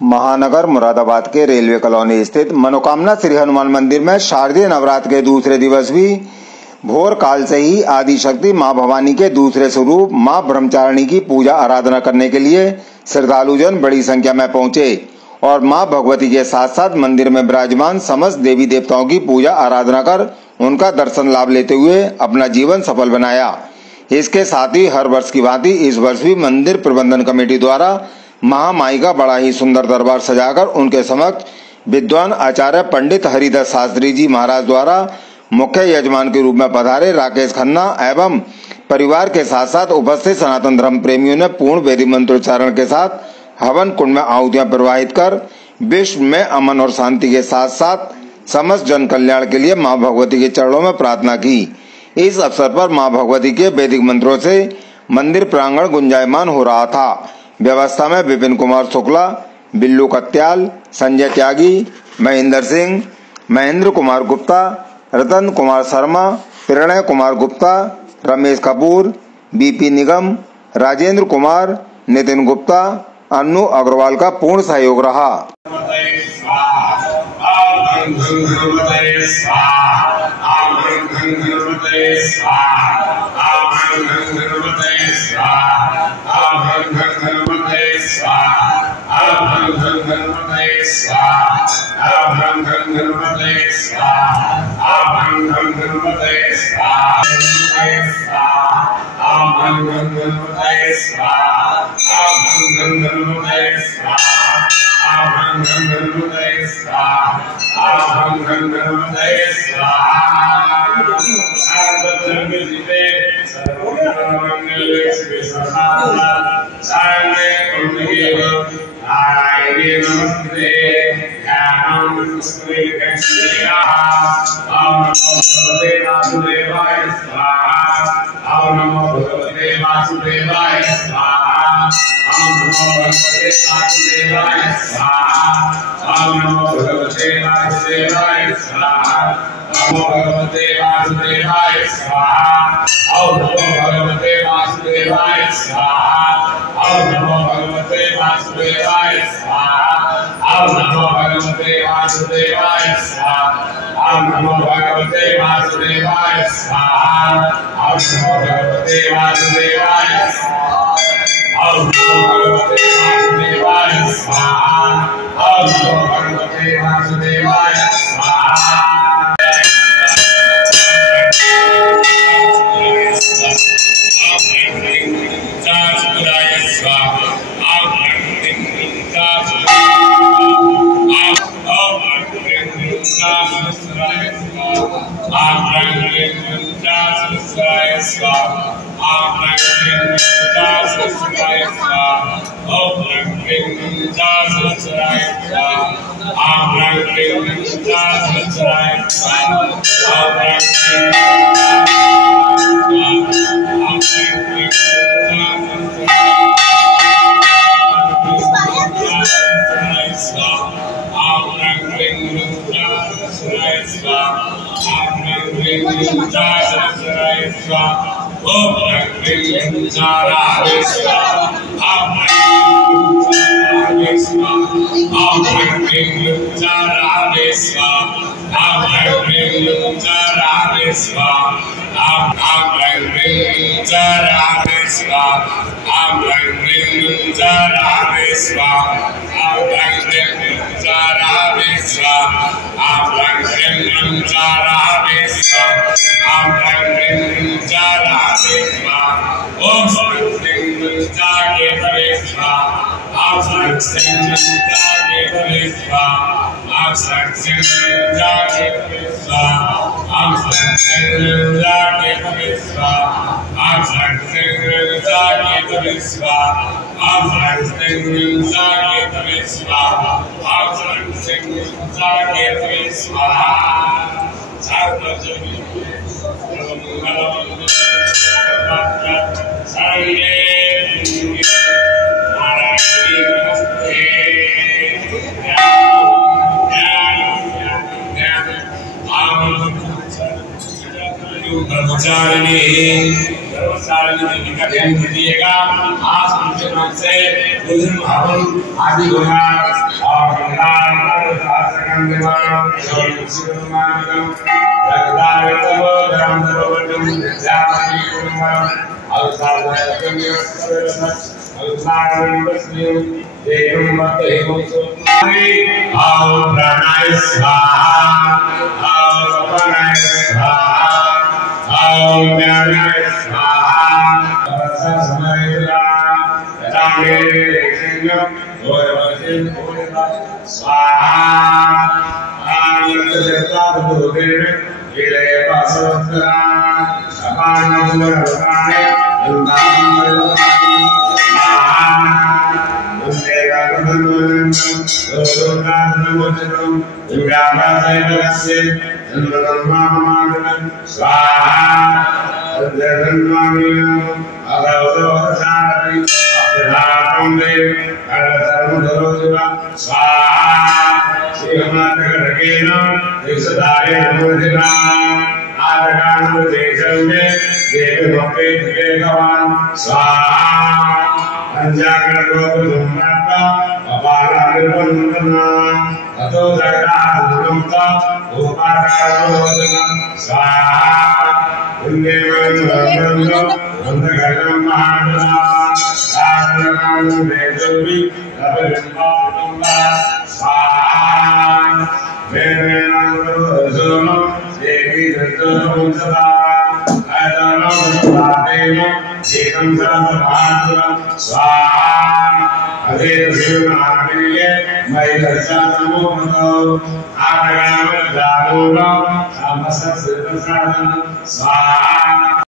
महानगर मुरादाबाद के railway colony स्थित मनोकामना श्री हनुमान मंदिर में शारदीय नवरात्र के दूसरे दिवस भी भोर काल से ही आदि शक्ति मां भवानी के दूसरे स्वरूप मां ब्रह्मचारिणी की पूजा आराधना करने के लिए श्रद्धालुजन बड़ी संख्या में पहुंचे और मां भगवती के साथ साथ मंदिर में विराजमान समस्त देवी देवताओं की पूजा आराधना कर उनका दर्शन लाभ लेते हुए अपना जीवन सफल बनाया। इसके साथ ही हर वर्ष की भांति इस वर्ष भी मंदिर प्रबंधन कमेटी द्वारा महामाई का बड़ा ही सुंदर दरबार सजाकर उनके समक्ष विद्वान आचार्य पंडित हरिदास शास्त्री जी महाराज द्वारा मुख्य यजमान के रूप में पधारे राकेश खन्ना एवं परिवार के साथ साथ उपस्थित सनातन धर्म प्रेमियों ने पूर्ण वैदिक मंत्रोच्चारण के साथ हवन कुंड में आहुतियां प्रवाहित कर विश्व में अमन और शांति के साथ साथ समस्त जन कल्याण के लिए मां भगवती के चरणों में प्रार्थना की। इस अवसर पर मां भगवती के वैदिक मंत्रों से मंदिर प्रांगण गुंजायमान हो रहा था। व्यवस्था में विपिन कुमार शुक्ला, बिल्लू कत्याल, संजय त्यागी, महेंद्र सिंह, महेंद्र कुमार गुप्ता, रतन कुमार शर्मा, प्रणय कुमार गुप्ता, रमेश कपूर, बीपी निगम, राजेंद्र कुमार, नितिन गुप्ता, अन्नू अग्रवाल का पूर्ण सहयोग रहा। का ध्यान दीजिएगा। आज से आदि होगा। स्वाहा